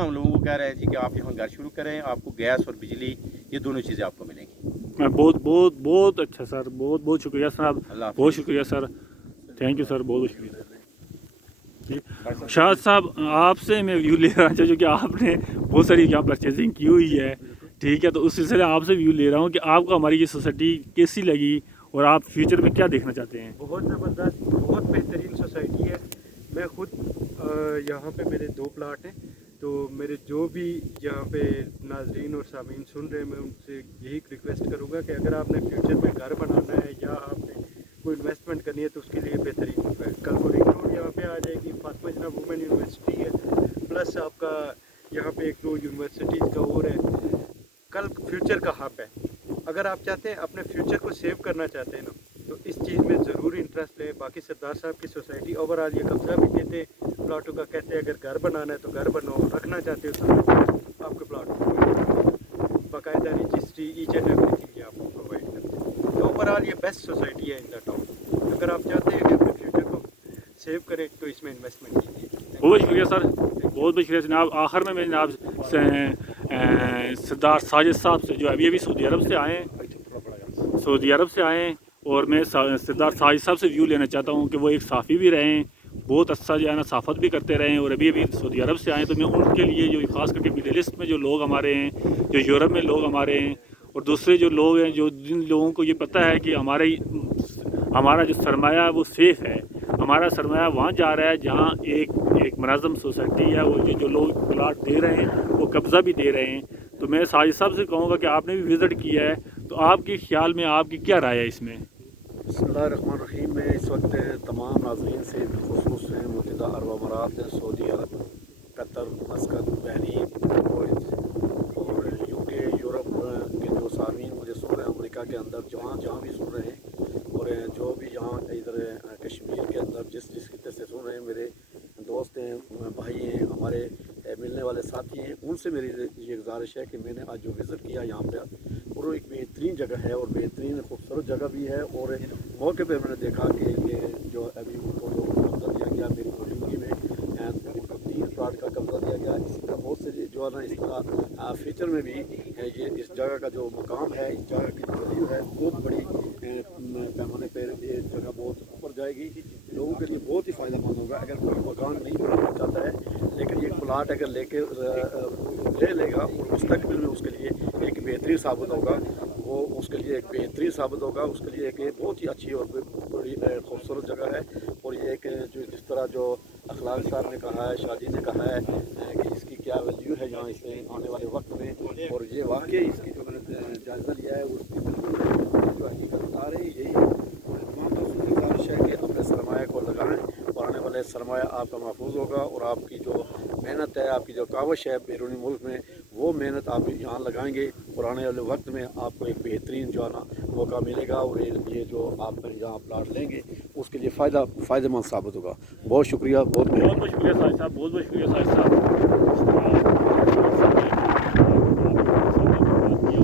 हम लोगों को कह रहे थे कि आप यहाँ घर शुरू करें, आपको गैस और बिजली ये दोनों चीज़ें आपको मिलेंगी। बहुत बहुत बहुत अच्छा सर, बहुत बहुत शुक्रिया सर, आप अल्लाह बहुत हाफिज़। शुक्रिया सर, थैंक यू सर, बहुत शुक्रिया जी। शाहद साहब आपसे मैं व्यू ले रहा हूँ क्योंकि आपने बहुत सारी यहाँ परचेजिंग की हुई है, ठीक है, तो उस सिलसिले में आपसे व्यू ले रहा हूँ कि आपको हमारी ये सोसाइटी कैसी लगी और आप फ्यूचर में क्या देखना चाहते हैं। बहुत ज़बरदस्त, बहुत बेहतरीन सोसाइटी है। मैं खुद यहाँ पे मेरे 2 प्लाट हैं, तो मेरे जो भी यहाँ पे नाजरीन और सामीन सुन रहे हैं, मैं उनसे यही रिक्वेस्ट करूँगा कि अगर आपने फ्यूचर में घर बनाना है या आपने कोई इन्वेस्टमेंट करनी है तो उसके लिए बेहतरीन होगा। कल को रिंग रोड यहाँ पे आ जाएगी, फातिमा जिन्ना वुमेन यूनिवर्सिटी है, प्लस आपका यहाँ पे 1-2 यूनिवर्सिटीज़ का और है। कल फ्यूचर का हब है। अगर आप चाहते हैं अपने फ्यूचर को सेव करना चाहते हैं ना, तो इस चीज़ में ज़रूर इंटरेस्ट लें। बाकी सरदार साहब की सोसाइटी ओवरऑल ये कब्ज़ा भी देते हैं प्लाटों का, कहते हैं अगर घर बनाना है तो घर बनाओ, रखना चाहते हो तो आपके प्लाट को बाकायदा रजिस्ट्री ईच एंड एवरीथिंग ये आपको प्रोवाइड करते हैं। तो ओवरऑल ये बेस्ट सोसाइटी है इन द टाउन। अगर आप चाहते हैं कि अपने फ्यूचर को सेव करें तो इसमें इन्वेस्टमेंट कीजिए। बहुत शुक्रिया सर, बहुत बहुत शुक्रिया जनाब। आखिर में मैं जनाब सरदार साजिद साहब से जो अभी सऊदी अरब से आए हैं, सऊदी अरब से आए हैं, और मैं सरदार साजिद साहब से व्यू लेना चाहता हूँ कि वो एक साफ़ी भी रहे हैं, बहुत अच्छा जो है ना साफ़त भी करते रहे हैं, और अभी सऊदी अरब से आए, तो मैं उनके लिए जो ख़ास करके मिडिल ईस्ट में जो लोग हमारे हैं, जो यूरोप में लोग हमारे हैं, और दूसरे जो लोग हैं, जो जिन लोगों को ये पता है कि हमारा जो सरमाया है वो सेफ़ है, हमारा सरमाया वहाँ जा रहा है जहाँ एक मुनज़्ज़म सोसाइटी है, वो जो लोग प्लाट दे रहे हैं वो कब्ज़ा भी दे रहे हैं। तो मैं साजिद साहब से कहूँगा कि आपने भी विज़िट किया है, तो आपके ख्याल में आपकी क्या राय है इसमें। बिस्मिल्लाहिर्रहमानिर्रहीम। मैं इस वक्त तमाम नाज़रीन से बिलखुसूस मुत्तहिदा अरब अमारात, सऊदी अरब, कतर, मस्कत, बहरीन, कुवैत और यूके, यूरोप के जो सामीन मुझे सुन रहे हैं, अमेरिका के अंदर जहाँ भी सुन रहे हैं, और जो भी यहाँ इधर कश्मीर के अंदर जिस खिते से सुन रहे हैं, मेरे दोस्त हैं, भाई हैं, हमारे मिलने वाले साथी हैं, उनसे मेरी ये गुजारिश है कि मैंने आज जो विज़िट किया यहाँ पे, और वो एक बेहतरीन जगह है और बेहतरीन खूबसूरत जगह भी है। और मौके पे मैंने देखा कि ये जो अभी उनको जो कब्ज़ा दिया गया मेरी मौजूदगी में, उनको 3 प्लाट का कब्ज़ा दिया गया। इसी तरह बहुत से जो है ना, इस तरह फ्यूचर में भी ये इस जगह का जो मुकाम है, इस जगह की जो वैल्यू है, बहुत बड़ी पैमाने पर ये जगह बहुत ऊपर जाएगी, लोगों के लिए बहुत ही फ़ायदेमंद होगा। अगर कोई मकान नहीं बनाना चाहता है लेकिन ये प्लाट अगर ले लेगा, और मुस्तकबिल में उसके लिए एक बेहतरीन साबित होगा, वो उसके लिए एक बेहतरीन साबित होगा, उसके लिए एक बहुत ही अच्छी और बड़ी खूबसूरत जगह है। और ये एक जो जिस तरह जो अखलाक साहब ने कहा है, शादी ने कहा है कि इसकी क्या वैल्यू है यहाँ इसे आने वाले वक्त में, और ये वाकई इसकी जो मैंने जायज़ा लिया है उसकी जो हकीकत बता रही है, यही तमाम दोस्तों की गुजारिश है कि अपने सरमाया को लगाएं, और आने वाले सरमाया आपका महफूज होगा, और आपकी जो मेहनत है, आपकी जो काविश है बैरूनी मुल्क में, वो मेहनत आप यहाँ लगाएंगे, और आने वाले वक्त में आपको एक बेहतरीन जो है ना मौका मिलेगा, और ये जो आप यहाँ प्लाट लेंगे उसके लिए फ़ायदेमंद साबित होगा। बहुत शुक्रिया, बहुत बहुत शुक्रिया साहिब साहब, बहुत बहुत शुक्रिया साहिब साहब।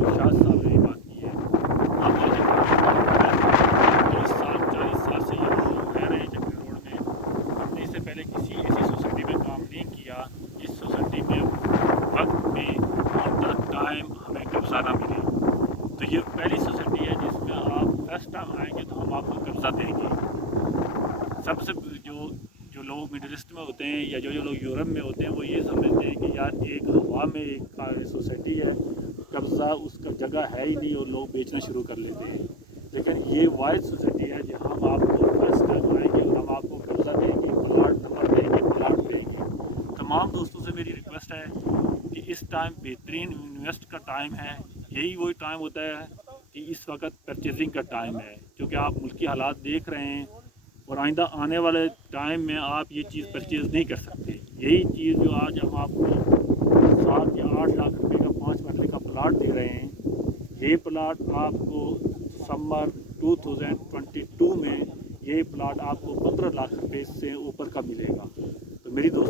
शाह साहब ने बात की है, आप 30 साल 40 साल से ये लोग रह रहे हैं जंगल रोड में, हमने इससे पहले किसी ऐसी सोसाइटी में काम नहीं किया जिस सोसाइटी में वक्त पे ऑन द टाइम हमें कब्ज़ा ना मिले। तो ये पहली सोसाइटी है जिसमें आप फर्स्ट टाइम आएंगे तो हम आपको कब्ज़ा देंगे। सबसे जो लोग मिडिल ईस्ट में होते हैं या जो लोग यूरोप में होते हैं, वो ये समझते हैं कि यार एक हवा में एक सोसाइटी है, कब्ज़ा उसका जगह है ही नहीं, और लोग बेचना शुरू कर लेते हैं। लेकिन ये वाइड सोसाइटी है जहाँ हम आपको फर्स्ट टाइम आएंगे और हम आपको कब्ज़ा देंगे, प्लाट नंबर देंगे, प्लाट देंगे। तमाम दोस्तों से मेरी रिक्वेस्ट है कि इस टाइम बेहतरीन इन्वेस्ट का टाइम है, यही वही टाइम होता है कि इस वक्त परचेजिंग का टाइम है, क्योंकि आप मुल्की हालात देख रहे हैं, और आइंदा आने वाले टाइम में आप ये चीज़ परचेज़ नहीं कर सकते। यही चीज़ जो आज हम आपको 7 या 8 लाख रुपए का 5 मरले का प्लाट दे रहे हैं, ये प्लाट आपको दिसंबर 2022 में ये प्लाट आपको 15 लाख रुपए से ऊपर का मिलेगा। तो मेरी दोस्त